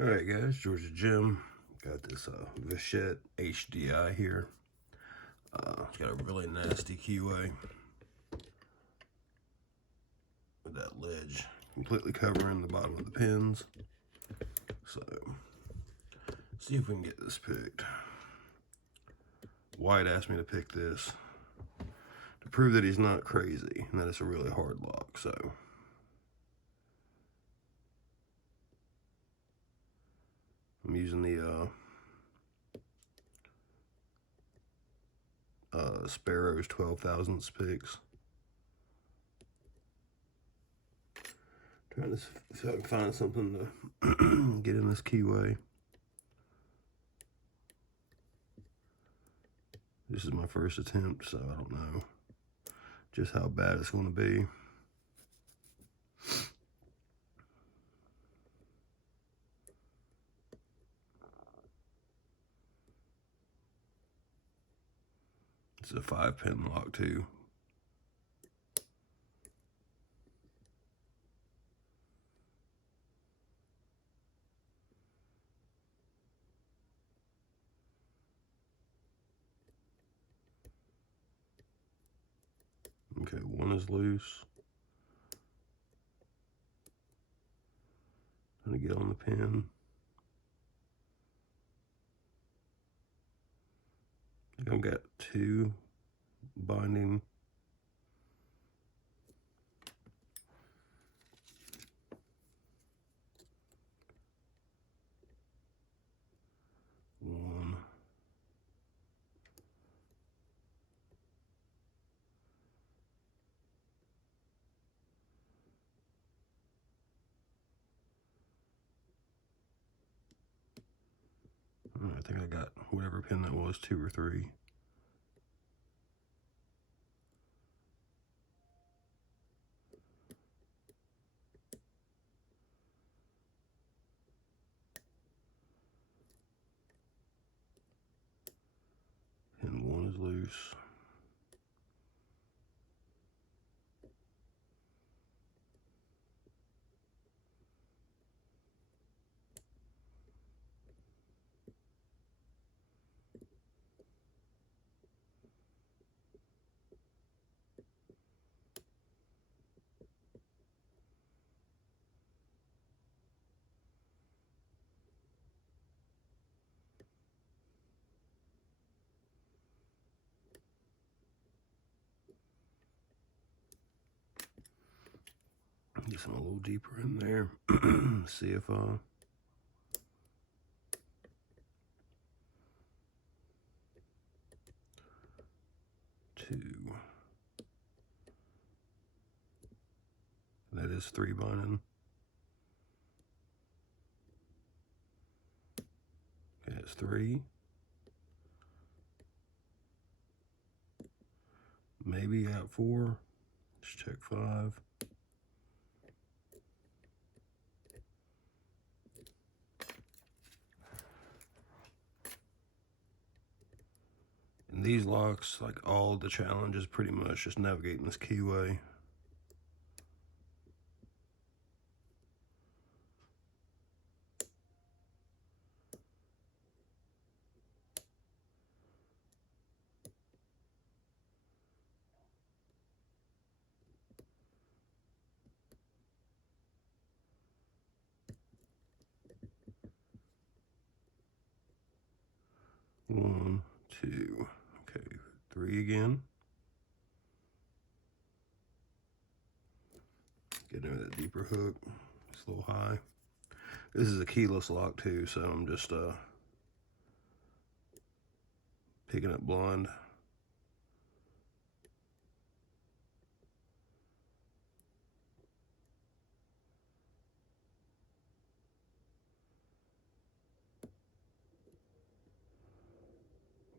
Alright guys, Georgia Jim. Got this Vachette HDI here. It's got a really nasty keyway with that ledge completely covering the bottom of the pins. So, see if we can get this picked. White asked me to pick this to prove that he's not crazy and that it's a really hard lock. So, I'm using the Sparrow's 12,000ths picks. Trying to see if I can find something to get in this keyway. This is my first attempt, so I don't know just how bad it's going to be. It's a 5-pin lock too. Okay, one is loose. Gonna get on the pin. I think I've got two binding. One. I think I got whatever pin that was, 2 or 3. And one is loose. Get some a little deeper in there. See if 2. That is 3 binding. Okay, it's 3. Maybe at 4. Let's check 5. And these locks, like all the challenge is pretty much just navigating this keyway. One, 2, okay, 3 again. Get into that deeper hook. It's a little high. This is a keyless lock too, so I'm just picking it blind.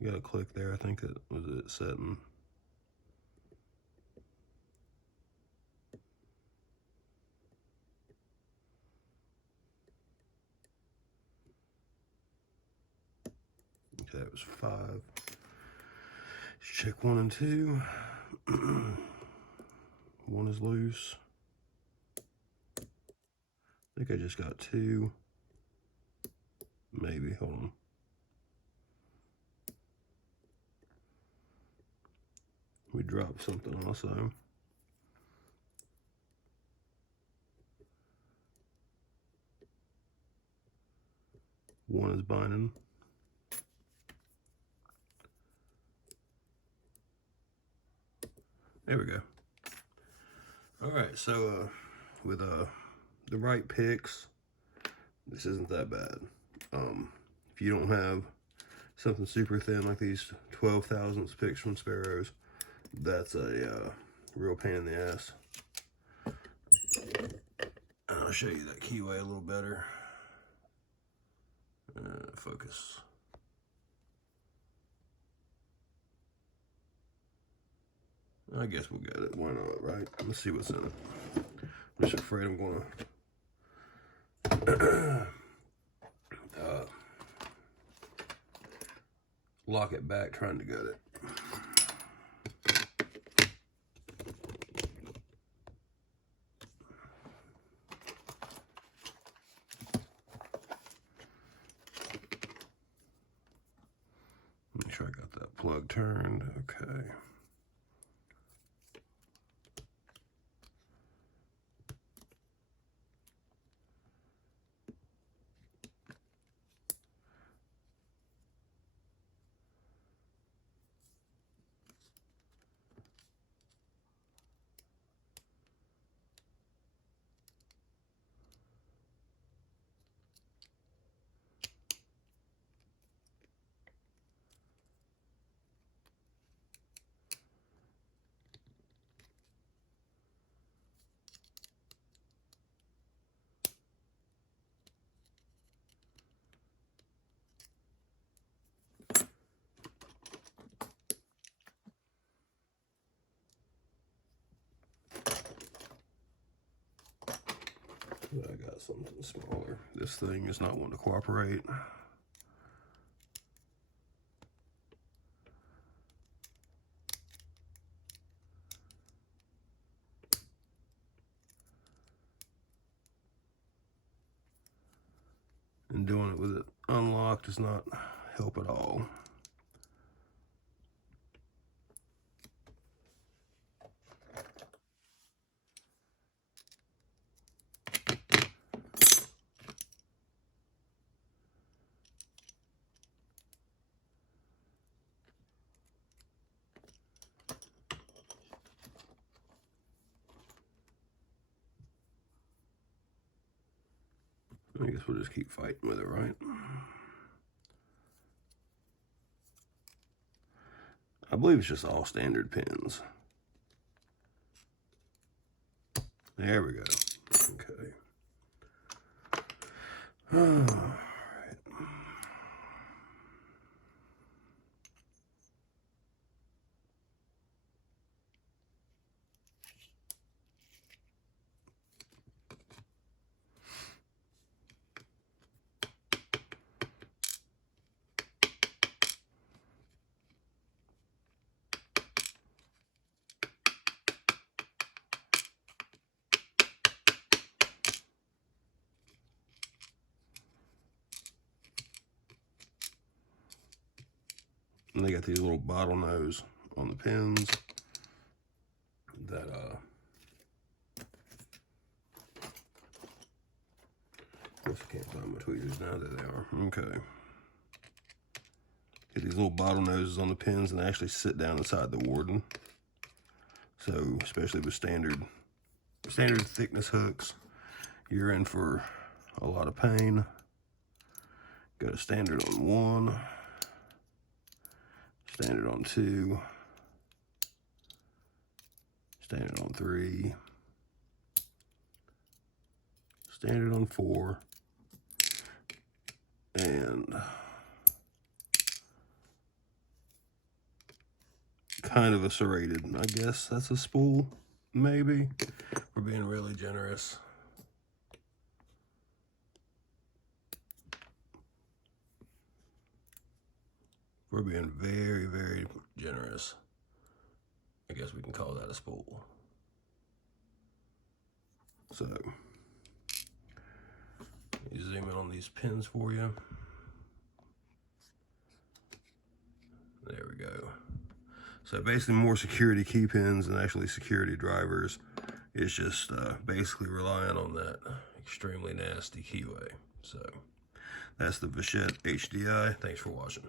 You got a click there. I think that was it setting. Okay, that was 5. Let's check 1 and 2. 1 is loose. I think I just got 2. Maybe, hold on. We dropped something also. One is binding. There we go. All right, so with the right picks, this isn't that bad. If you don't have something super thin like these 12 thousandths picks from Sparrows, that's a real pain in the ass. And I'll show you that keyway a little better. Focus. I guess we'll get it. Why not, right? Let's see what's in it. I'm just afraid I'm gonna lock it back trying to get it. Make sure I got that plug turned. Okay. I got something smaller. This thing is not wanting to cooperate. And doing it with it unlocked does not help at all. I guess we'll just keep fighting with it, right? I believe it's just all standard pins. There we go. Okay. All right. And they got these little bottlenose on the pins that I guess I can't find my tweezers now. There they are. Okay. Get these little bottlenoses on the pins and they actually sit down inside the warden. So especially with standard thickness hooks, you're in for a lot of pain. Got a standard on 1. Standard on 2, standard on 3, standard on 4, and kind of a serrated. I guess that's a spool, maybe. We're being really generous. We're being very, very generous. I guess we can call that a spool. So, let me zoom in on these pins for you. There we go. So basically more security key pins than actually security drivers. It's just basically relying on that extremely nasty keyway. So that's the Vachette HDI. Thanks for watching.